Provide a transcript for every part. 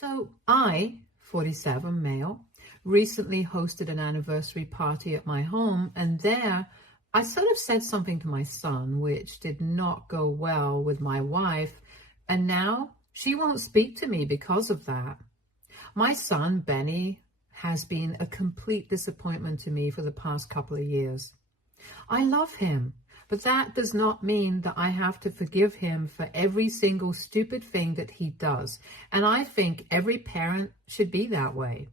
So I, 47 male, recently hosted an anniversary party at my home, and there I sort of said something to my son which did not go well with my wife, and now she won't speak to me because of that. My son, Benny, has been a complete disappointment to me for the past couple of years. I love him, but that does not mean that I have to forgive him for every single stupid thing that he does. And I think every parent should be that way.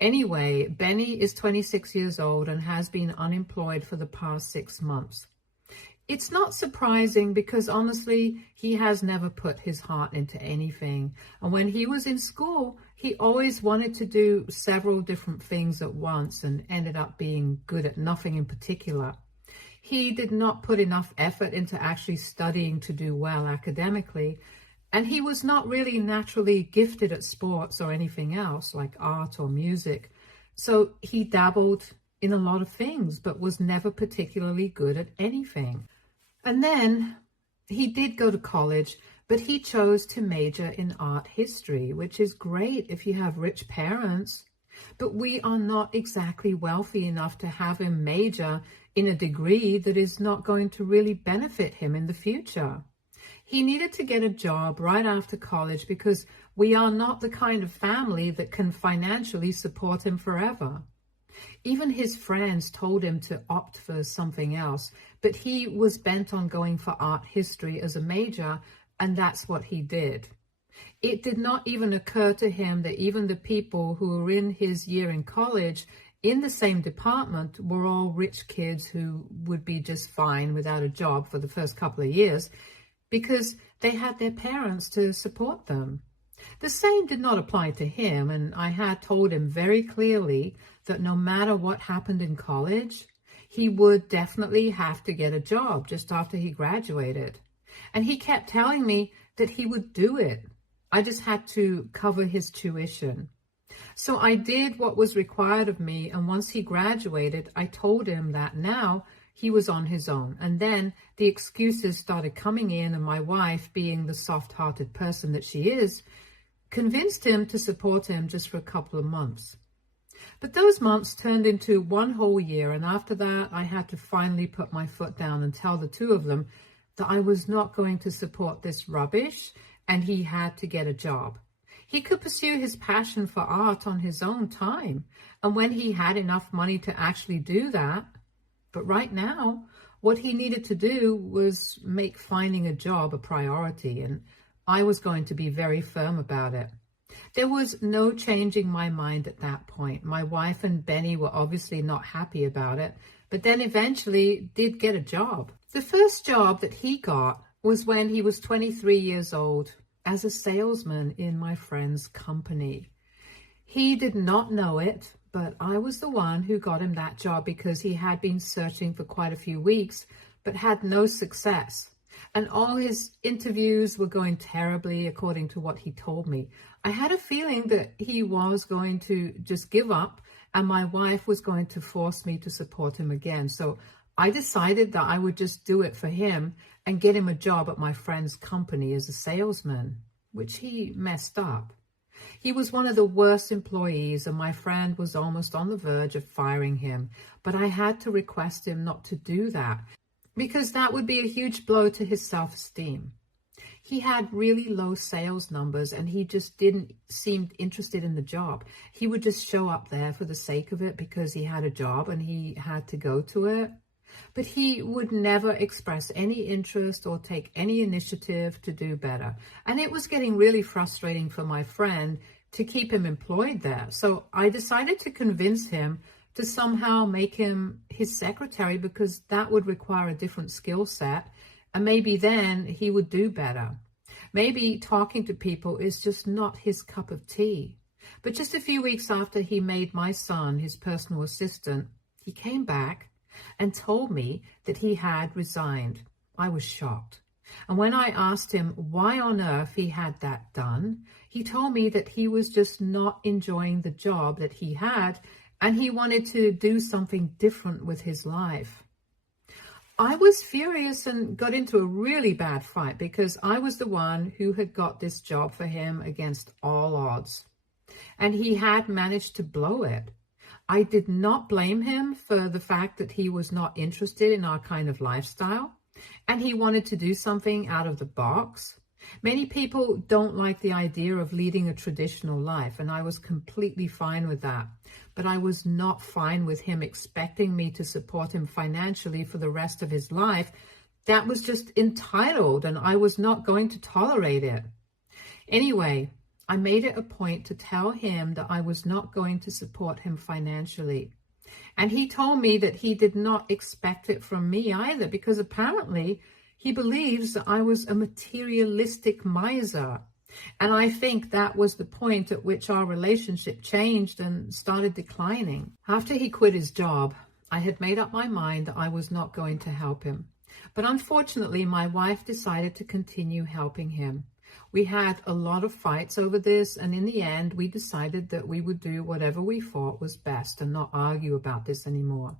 Anyway, Benny is 26 years old and has been unemployed for the past 6 months. It's not surprising because honestly, he has never put his heart into anything. And when he was in school, he always wanted to do several different things at once and ended up being good at nothing in particular. He did not put enough effort into actually studying to do well academically, and he was not really naturally gifted at sports or anything else like art or music. So he dabbled in a lot of things, but was never particularly good at anything. And then he did go to college, but he chose to major in art history, which is great if you have rich parents. But we are not exactly wealthy enough to have him major in a degree that is not going to really benefit him in the future. He needed to get a job right after college because we are not the kind of family that can financially support him forever. Even his friends told him to opt for something else, but he was bent on going for art history as a major, and that's what he did. It did not even occur to him that even the people who were in his year in college in the same department were all rich kids who would be just fine without a job for the first couple of years because they had their parents to support them. The same did not apply to him, and I had told him very clearly that no matter what happened in college, he would definitely have to get a job just after he graduated. And he kept telling me that he would do it. I just had to cover his tuition. So I did what was required of me, and once he graduated, I told him that now he was on his own. And then the excuses started coming in, and my wife, being the soft-hearted person that she is, convinced him to support him just for a couple of months. But those months turned into one whole year, and after that, I had to finally put my foot down and tell the two of them that I was not going to support this rubbish, and he had to get a job. He could pursue his passion for art on his own time, and when he had enough money to actually do that. But right now, what he needed to do was make finding a job a priority, and I was going to be very firm about it. There was no changing my mind at that point. My wife and Benny were obviously not happy about it, but then eventually did get a job. The first job that he got was when he was 23 years old as a salesman in my friend's company. He did not know it, but I was the one who got him that job because he had been searching for quite a few weeks, but had no success. And all his interviews were going terribly, according to what he told me. I had a feeling that he was going to just give up, and my wife was going to force me to support him again. So I decided that I would just do it for him and get him a job at my friend's company as a salesman, which he messed up. He was one of the worst employees, and my friend was almost on the verge of firing him. But I had to request him not to do that, because that would be a huge blow to his self-esteem. He had really low sales numbers, and he just didn't seem interested in the job. He would just show up there for the sake of it because he had a job and he had to go to it. But he would never express any interest or take any initiative to do better. And it was getting really frustrating for my friend to keep him employed there. So I decided to convince him to somehow make him his secretary, because that would require a different skill set, and maybe then he would do better. Maybe talking to people is just not his cup of tea. But just a few weeks after he made my son his personal assistant, he came back and told me that he had resigned. I was shocked. And when I asked him why on earth he had that done, he told me that he was just not enjoying the job that he had, and he wanted to do something different with his life. I was furious and got into a really bad fight because I was the one who had got this job for him against all odds. And he had managed to blow it. I did not blame him for the fact that he was not interested in our kind of lifestyle, and he wanted to do something out of the box. Many people don't like the idea of leading a traditional life, and I was completely fine with that. But I was not fine with him expecting me to support him financially for the rest of his life. That was just entitled, and I was not going to tolerate it. Anyway, I made it a point to tell him that I was not going to support him financially. And he told me that he did not expect it from me either, because apparently he believes that I was a materialistic miser. And I think that was the point at which our relationship changed and started declining. After he quit his job, I had made up my mind that I was not going to help him. But unfortunately, my wife decided to continue helping him. We had a lot of fights over this, and in the end, we decided that we would do whatever we thought was best and not argue about this anymore.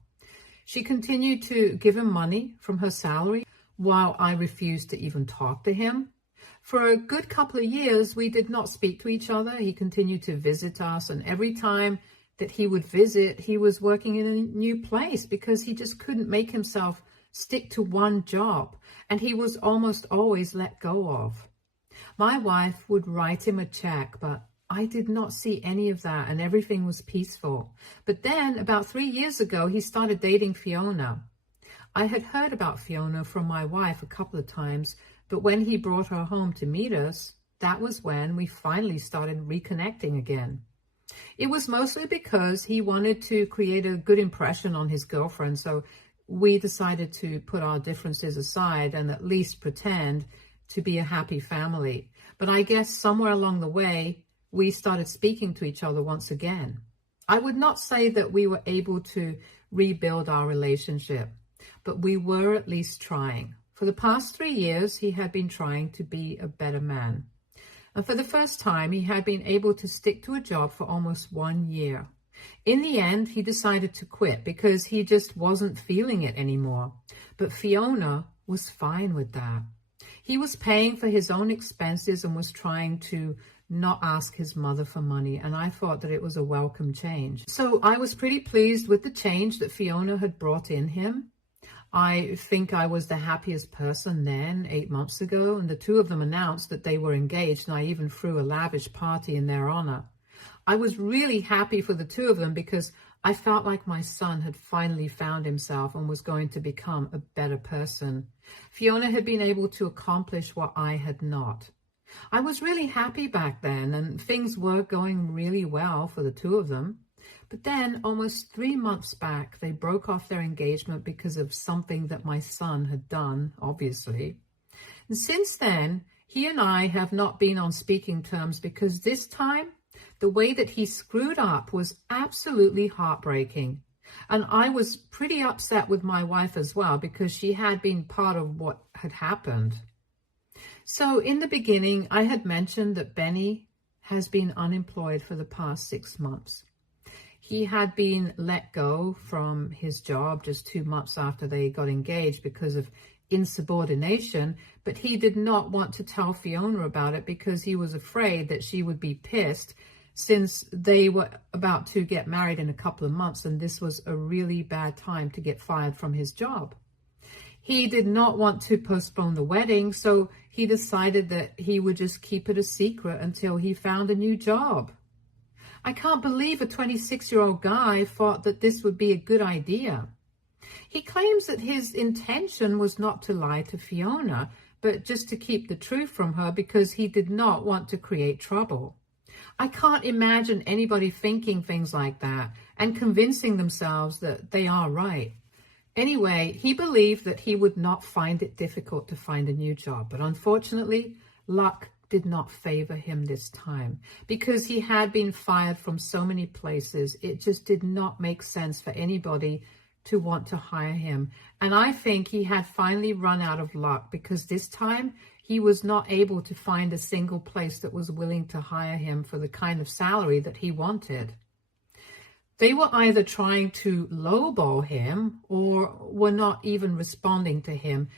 She continued to give him money from her salary while I refused to even talk to him. For a good couple of years, we did not speak to each other. He continued to visit us, and every time that he would visit, he was working in a new place because he just couldn't make himself stick to one job, and he was almost always let go of. My wife would write him a check, but I did not see any of that, and everything was peaceful. But then, about 3 years ago, he started dating Fiona. I had heard about Fiona from my wife a couple of times, but when he brought her home to meet us, that was when we finally started reconnecting again. It was mostly because he wanted to create a good impression on his girlfriend, so we decided to put our differences aside and at least pretend to be a happy family. But I guess somewhere along the way, we started speaking to each other once again. I would not say that we were able to rebuild our relationship, but we were at least trying. For the past 3 years, he had been trying to be a better man. And for the first time, he had been able to stick to a job for almost 1 year. In the end, he decided to quit because he just wasn't feeling it anymore. But Fiona was fine with that. He was paying for his own expenses and was trying to not ask his mother for money, and I thought that it was a welcome change. So I was pretty pleased with the change that Fiona had brought in him. I think I was the happiest person then, 8 months ago, and the two of them announced that they were engaged, and I even threw a lavish party in their honor. I was really happy for the two of them because I felt like my son had finally found himself and was going to become a better person. Fiona had been able to accomplish what I had not. I was really happy back then, and things were going really well for the two of them. But then, almost 3 months back, they broke off their engagement because of something that my son had done, obviously. And since then, he and I have not been on speaking terms because this time, the way that he screwed up was absolutely heartbreaking. And I was pretty upset with my wife as well because she had been part of what had happened. So in the beginning, I had mentioned that Benny has been unemployed for the past 6 months. He had been let go from his job just 2 months after they got engaged because of insubordination, but he did not want to tell Fiona about it because he was afraid that she would be pissed since they were about to get married in a couple of months, and this was a really bad time to get fired from his job. He did not want to postpone the wedding, so he decided that he would just keep it a secret until he found a new job. I can't believe a 26-year-old guy thought that this would be a good idea. He claims that his intention was not to lie to Fiona, but just to keep the truth from her because he did not want to create trouble. I can't imagine anybody thinking things like that and convincing themselves that they are right. Anyway, he believed that he would not find it difficult to find a new job, but unfortunately, luck did not favor him this time. Because he had been fired from so many places, it just did not make sense for anybody to want to hire him. And I think he had finally run out of luck because this time he was not able to find a single place that was willing to hire him for the kind of salary that he wanted. They were either trying to lowball him or were not even responding to him.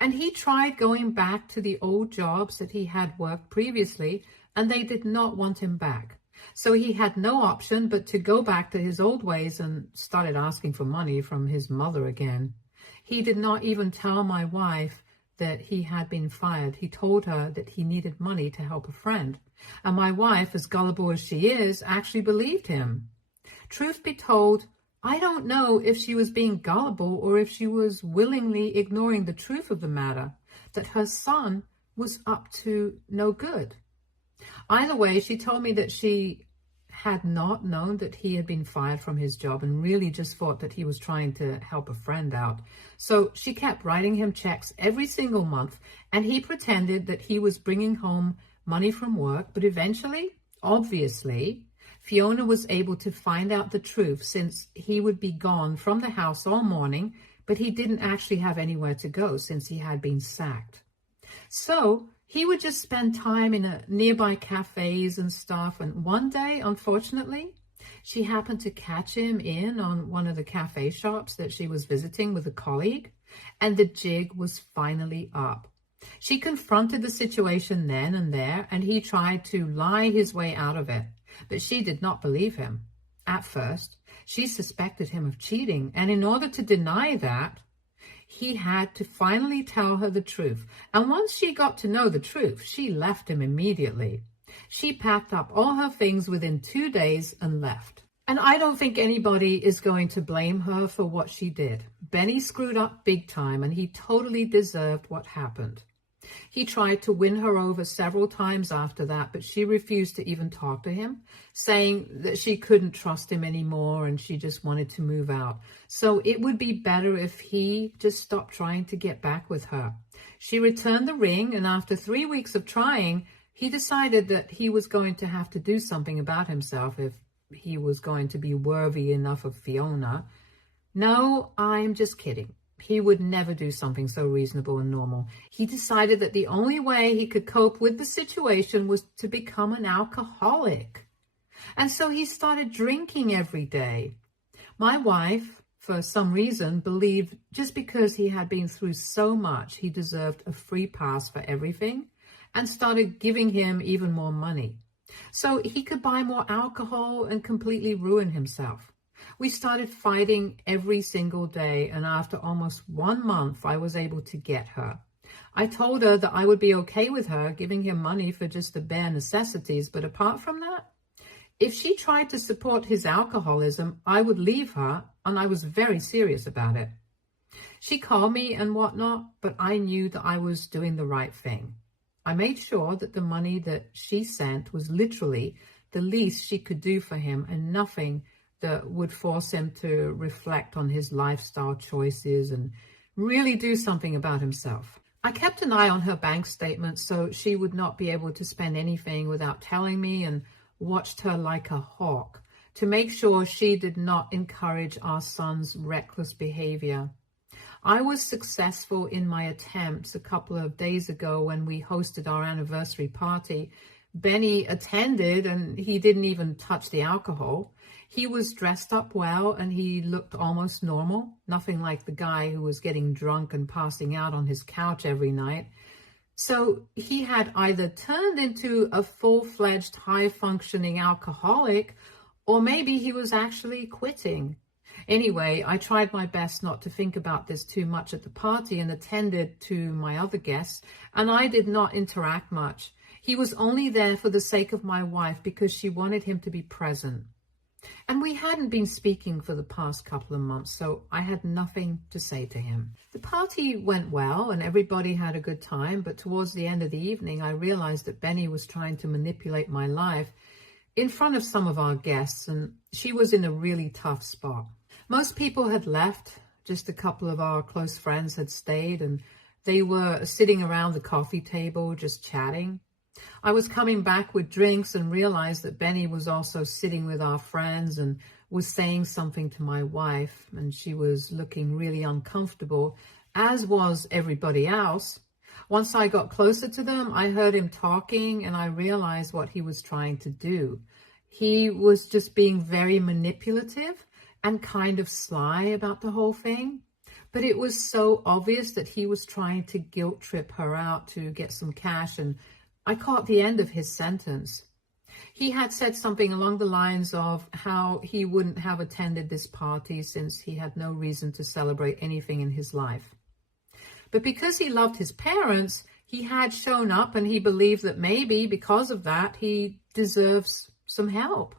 And he tried going back to the old jobs that he had worked previously, and they did not want him back. So he had no option but to go back to his old ways and started asking for money from his mother again. He did not even tell my wife that he had been fired. He told her that he needed money to help a friend. And my wife, as gullible as she is, actually believed him. Truth be told, I don't know if she was being gullible or if she was willingly ignoring the truth of the matter, that her son was up to no good. Either way, she told me that she had not known that he had been fired from his job and really just thought that he was trying to help a friend out. So she kept writing him checks every single month, and he pretended that he was bringing home money from work. But eventually, obviously, Fiona was able to find out the truth, since he would be gone from the house all morning, but he didn't actually have anywhere to go since he had been sacked. So he would just spend time in nearby cafes and stuff. And one day, unfortunately, she happened to catch him in on one of the cafe shops that she was visiting with a colleague, and the jig was finally up. She confronted the situation then and there, and he tried to lie his way out of it. But she did not believe him. At first, she suspected him of cheating, and in order to deny that, he had to finally tell her the truth. And once she got to know the truth, she left him immediately. She packed up all her things within 2 days and left. And I don't think anybody is going to blame her for what she did. Benny screwed up big time, and he totally deserved what happened. He tried to win her over several times after that, but she refused to even talk to him, saying that she couldn't trust him anymore and she just wanted to move out. So it would be better if he just stopped trying to get back with her. She returned the ring, and after 3 weeks of trying, he decided that he was going to have to do something about himself if he was going to be worthy enough of Fiona. No, I'm just kidding. He would never do something so reasonable and normal. He decided that the only way he could cope with the situation was to become an alcoholic. And so he started drinking every day. My wife, for some reason, believed just because he had been through so much, he deserved a free pass for everything, and started giving him even more money so he could buy more alcohol and completely ruin himself. We started fighting every single day, and after almost 1 month, I was able to get her. I told her that I would be okay with her giving him money for just the bare necessities, but apart from that, if she tried to support his alcoholism, I would leave her, and I was very serious about it. She called me and whatnot, but I knew that I was doing the right thing. I made sure that the money that she sent was literally the least she could do for him, and nothing that would force him to reflect on his lifestyle choices and really do something about himself. I kept an eye on her bank statement so she would not be able to spend anything without telling me, and watched her like a hawk to make sure she did not encourage our son's reckless behavior. I was successful in my attempts a couple of days ago when we hosted our anniversary party. Benny attended, and he didn't even touch the alcohol. He was dressed up well, and he looked almost normal, nothing like the guy who was getting drunk and passing out on his couch every night. So he had either turned into a full-fledged, high-functioning alcoholic, or maybe he was actually quitting. Anyway, I tried my best not to think about this too much at the party and attended to my other guests, and I did not interact much. He was only there for the sake of my wife because she wanted him to be present. And we hadn't been speaking for the past couple of months, so I had nothing to say to him. The party went well and everybody had a good time, but towards the end of the evening, I realized that Benny was trying to manipulate my life in front of some of our guests, and she was in a really tough spot. Most people had left, just a couple of our close friends had stayed, and they were sitting around the coffee table just chatting. I was coming back with drinks and realized that Benny was also sitting with our friends and was saying something to my wife, and she was looking really uncomfortable, as was everybody else. Once I got closer to them, I heard him talking, and I realized what he was trying to do. He was just being very manipulative and kind of sly about the whole thing. But it was so obvious that he was trying to guilt trip her out to get some cash. And I caught the end of his sentence. He had said something along the lines of how he wouldn't have attended this party since he had no reason to celebrate anything in his life. But because he loved his parents, he had shown up, and he believed that maybe because of that, he deserves some help.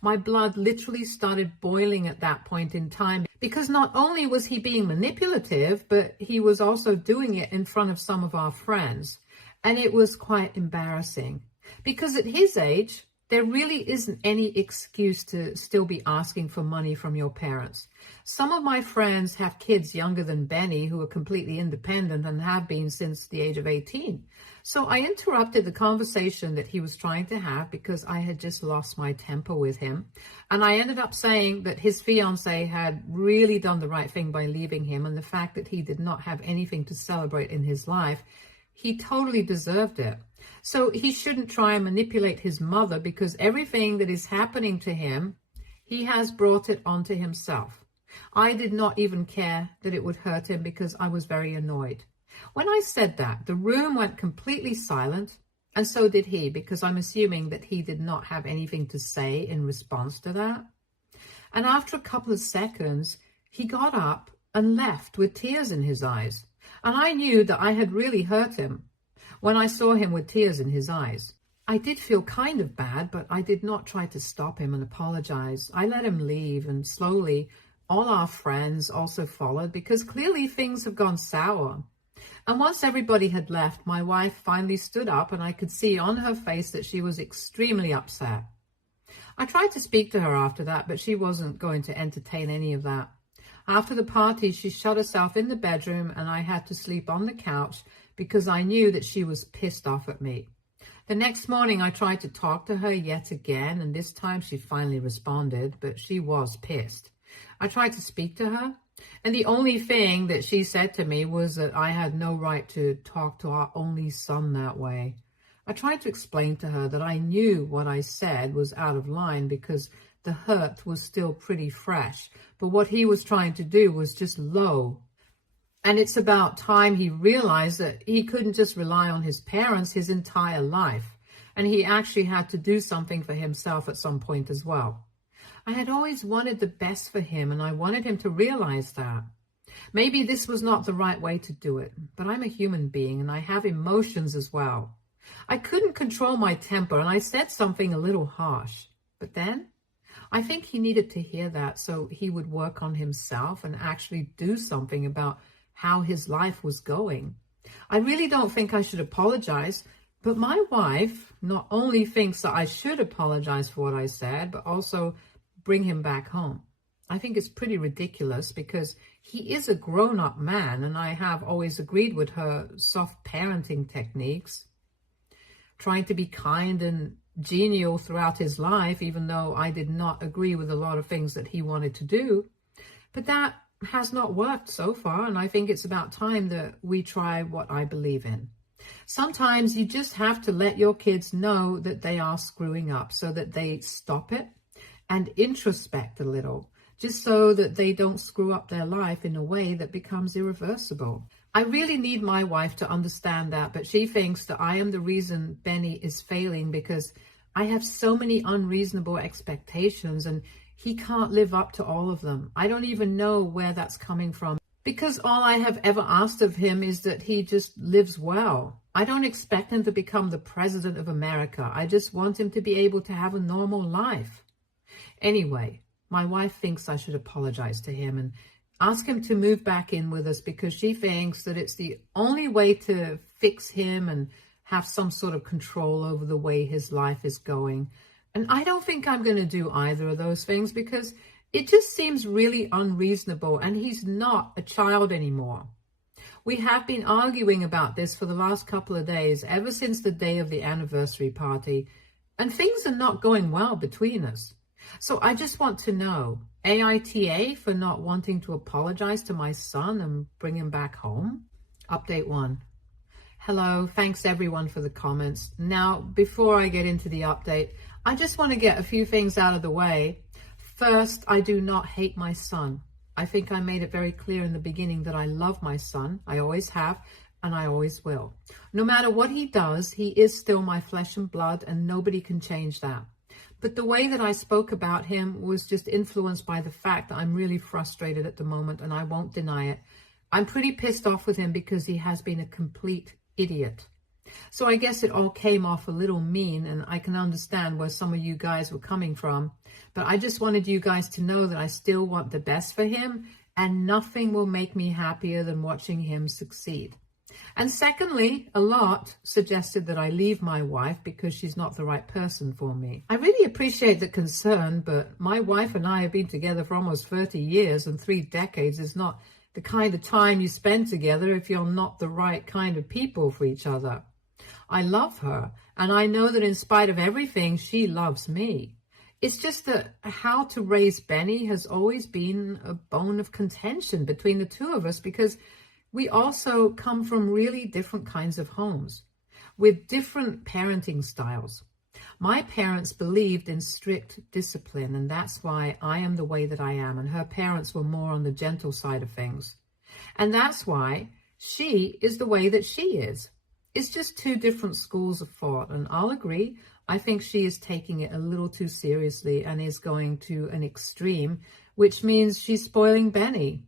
My blood literally started boiling at that point in time, because not only was he being manipulative, but he was also doing it in front of some of our friends. And it was quite embarrassing, because at his age, there really isn't any excuse to still be asking for money from your parents. Some of my friends have kids younger than Benny who are completely independent and have been since the age of 18. So I interrupted the conversation that he was trying to have because I had just lost my temper with him. And I ended up saying that his fiancé had really done the right thing by leaving him, and the fact that he did not have anything to celebrate in his life, he totally deserved it. So he shouldn't try and manipulate his mother, because everything that is happening to him, he has brought it onto himself. I did not even care that it would hurt him because I was very annoyed. When I said that, the room went completely silent, and so did he, because I'm assuming that he did not have anything to say in response to that. And after a couple of seconds, he got up and left with tears in his eyes. And I knew that I had really hurt him when I saw him with tears in his eyes. I did feel kind of bad, but I did not try to stop him and apologize. I let him leave, and slowly all our friends also followed, because clearly things have gone sour. And once everybody had left, my wife finally stood up, and I could see on her face that she was extremely upset. I tried to speak to her after that, but she wasn't going to entertain any of that. After the party, she shut herself in the bedroom, and I had to sleep on the couch because I knew that she was pissed off at me. The next morning, I tried to talk to her yet again, and this time she finally responded, but she was pissed. I tried to speak to her, and the only thing that she said to me was that I had no right to talk to our only son that way. I tried to explain to her that I knew what I said was out of line because the hurt was still pretty fresh, but what he was trying to do was just low. And it's about time he realized that he couldn't just rely on his parents his entire life, and he actually had to do something for himself at some point as well. I had always wanted the best for him, and I wanted him to realize that. Maybe this was not the right way to do it, but I'm a human being and I have emotions as well. I couldn't control my temper, and I said something a little harsh. But then I think he needed to hear that so he would work on himself and actually do something about how his life was going. I really don't think I should apologize, but my wife not only thinks that I should apologize for what I said, but also bring him back home. I think it's pretty ridiculous because he is a grown-up man, and I have always agreed with her soft parenting techniques, trying to be kind and genial throughout his life, even though I did not agree with a lot of things that he wanted to do. But that has not worked so far, and I think it's about time that we try what I believe in. Sometimes you just have to let your kids know that they are screwing up so that they stop it and introspect a little, just so that they don't screw up their life in a way that becomes irreversible. I really need my wife to understand that, but she thinks that I am the reason Benny is failing because I have so many unreasonable expectations and he can't live up to all of them. I don't even know where that's coming from, because all I have ever asked of him is that he just lives well. I don't expect him to become the president of America. I just want him to be able to have a normal life. Anyway, my wife thinks I should apologize to him and ask him to move back in with us because she thinks that it's the only way to fix him and have some sort of control over the way his life is going. And I don't think I'm going to do either of those things because it just seems really unreasonable, and he's not a child anymore. We have been arguing about this for the last couple of days, ever since the day of the anniversary party, and things are not going well between us. So I just want to know, AITA for not wanting to apologize to my son and bring him back home? Update 1. Hello, thanks everyone for the comments. Now, before I get into the update, I just want to get a few things out of the way. First, I do not hate my son. I think I made it very clear in the beginning that I love my son. I always have, and I always will. No matter what he does, he is still my flesh and blood, and nobody can change that. But the way that I spoke about him was just influenced by the fact that I'm really frustrated at the moment, and I won't deny it. I'm pretty pissed off with him because he has been a complete idiot. So I guess it all came off a little mean, and I can understand where some of you guys were coming from. But I just wanted you guys to know that I still want the best for him, and nothing will make me happier than watching him succeed. And secondly, a lot suggested that I leave my wife because she's not the right person for me. I really appreciate the concern, but my wife and I have been together for almost 30 years, and 3 decades is not the kind of time you spend together if you're not the right kind of people for each other. I love her, and I know that in spite of everything, she loves me. It's just that how to raise Benny has always been a bone of contention between the two of us, because we also come from really different kinds of homes with different parenting styles. My parents believed in strict discipline, and that's why I am the way that I am, and her parents were more on the gentle side of things. And that's why she is the way that she is. It's just 2 different schools of thought, and I'll agree, I think she is taking it a little too seriously and is going to an extreme, which means she's spoiling Benny.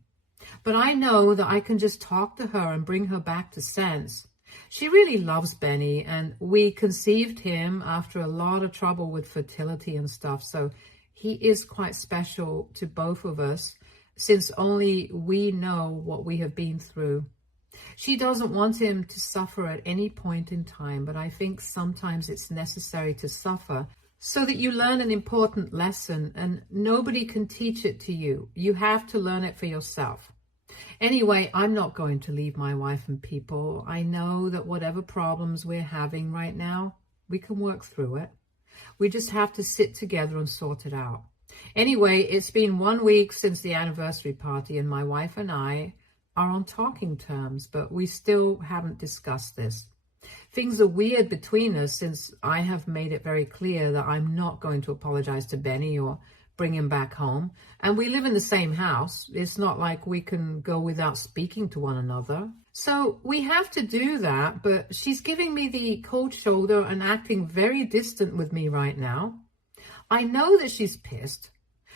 But I know that I can just talk to her and bring her back to sense. She really loves Benny, and we conceived him after a lot of trouble with fertility and stuff, so he is quite special to both of us, since only we know what we have been through. She doesn't want him to suffer at any point in time, but I think sometimes it's necessary to suffer so that you learn an important lesson, and nobody can teach it to you. You have to learn it for yourself. Anyway, I'm not going to leave my wife and people. I know that whatever problems we're having right now, we can work through it. We just have to sit together and sort it out. Anyway, it's been 1 week since the anniversary party, and my wife and I are on talking terms, but we still haven't discussed this. Things are weird between us since I have made it very clear that I'm not going to apologize to Benny or bring him back home. And we live in the same house. It's not like we can go without speaking to one another. So we have to do that, but she's giving me the cold shoulder and acting very distant with me right now. I know that she's pissed,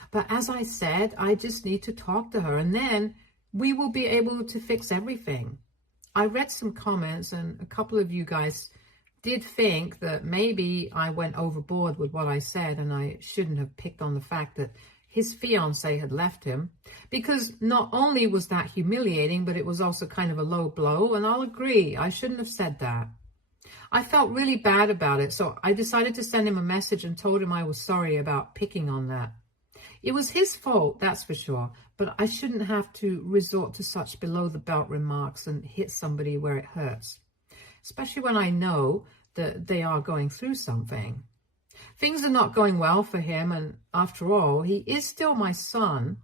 but as I said, I just need to talk to her, and then we will be able to fix everything. I read some comments, and a couple of you guys did think that maybe I went overboard with what I said, and I shouldn't have picked on the fact that his fiancé had left him, because not only was that humiliating, but it was also kind of a low blow, and I'll agree, I shouldn't have said that. I felt really bad about it, so I decided to send him a message and told him I was sorry about picking on that. It was his fault, that's for sure, but I shouldn't have to resort to such below-the-belt remarks and hit somebody where it hurts, especially when I know that they are going through something. Things are not going well for him, and after all, he is still my son.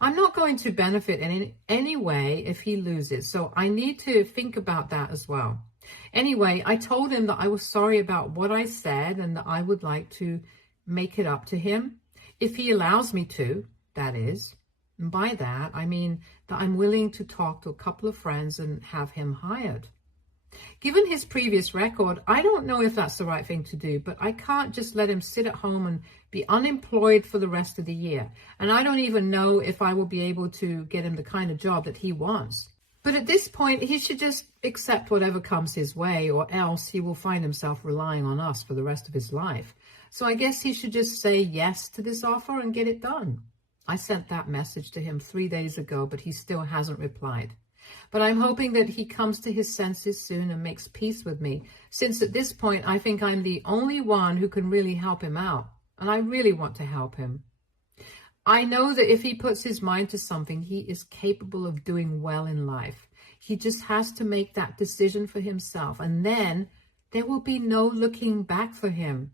I'm not going to benefit in any way if he loses, so I need to think about that as well. Anyway, I told him that I was sorry about what I said and that I would like to make it up to him, if he allows me to, that is. And by that, I mean that I'm willing to talk to a couple of friends and have him hired. Given his previous record, I don't know if that's the right thing to do, but I can't just let him sit at home and be unemployed for the rest of the year. And I don't even know if I will be able to get him the kind of job that he wants. But at this point, he should just accept whatever comes his way, or else he will find himself relying on us for the rest of his life. So I guess he should just say yes to this offer and get it done. I sent that message to him 3 days ago, but he still hasn't replied. But I'm hoping that he comes to his senses soon and makes peace with me, since at this point I think I'm the only one who can really help him out, and I really want to help him. I know that if he puts his mind to something, he is capable of doing well in life. He just has to make that decision for himself, and then there will be no looking back for him.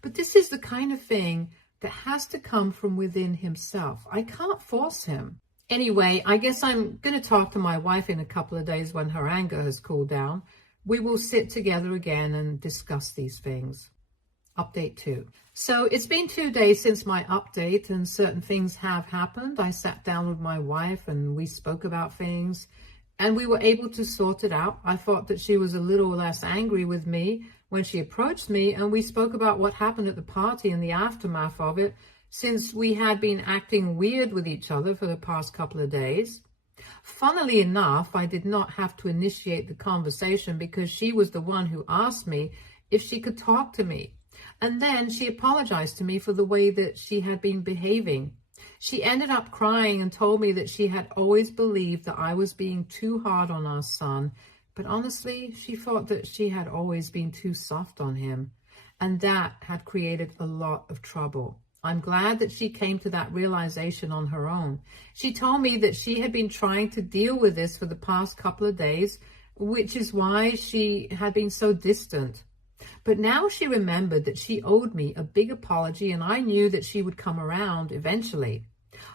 But this is the kind of thing that has to come from within himself. I can't force him. Anyway, I guess I'm going to talk to my wife in a couple of days when her anger has cooled down. We will sit together again and discuss these things. Update 2. So it's been 2 days since my update and certain things have happened. I sat down with my wife and we spoke about things and we were able to sort it out. I thought that she was a little less angry with me when she approached me, and we spoke about what happened at the party and the aftermath of it, since we had been acting weird with each other for the past couple of days. Funnily enough, I did not have to initiate the conversation because she was the one who asked me if she could talk to me. And then she apologized to me for the way that she had been behaving. She ended up crying and told me that she had always believed that I was being too hard on our son, but honestly, she thought that she had always been too soft on him, and that had created a lot of trouble. I'm glad that she came to that realization on her own. She told me that she had been trying to deal with this for the past couple of days, which is why she had been so distant. But now she remembered that she owed me a big apology, and I knew that she would come around eventually.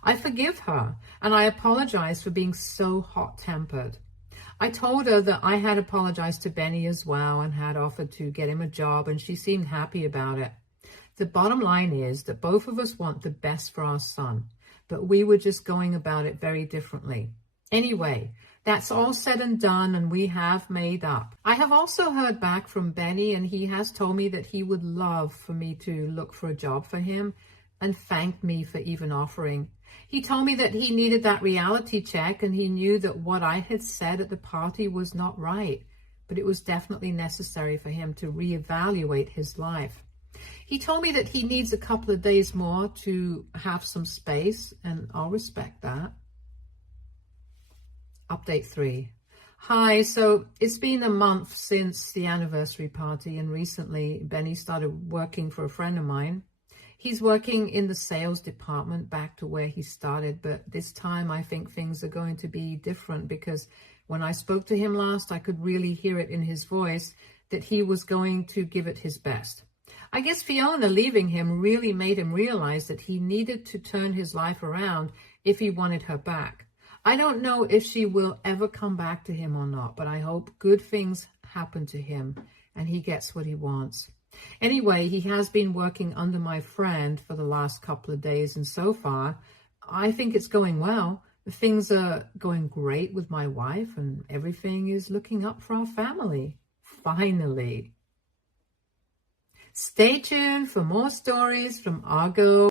I forgive her, and I apologize for being so hot-tempered. I told her that I had apologized to Benny as well and had offered to get him a job, and she seemed happy about it. The bottom line is that both of us want the best for our son, but we were just going about it very differently. Anyway, that's all said and done, and we have made up. I have also heard back from Benny, and he has told me that he would love for me to look for a job for him, and thanked me for even offering. He told me that he needed that reality check, and he knew that what I had said at the party was not right, but it was definitely necessary for him to reevaluate his life. He told me that he needs a couple of days more to have some space, and I'll respect that. Update 3. Hi, so it's been a month since the anniversary party, and recently Benny started working for a friend of mine. He's working in the sales department, back to where he started, but this time I think things are going to be different, because when I spoke to him last, I could really hear it in his voice that he was going to give it his best. I guess Fiona leaving him really made him realize that he needed to turn his life around if he wanted her back. I don't know if she will ever come back to him or not, but I hope good things happen to him and he gets what he wants. Anyway, he has been working under my friend for the last couple of days, and so far, I think it's going well. Things are going great with my wife, and everything is looking up for our family. Finally. Stay tuned for more stories from Argo.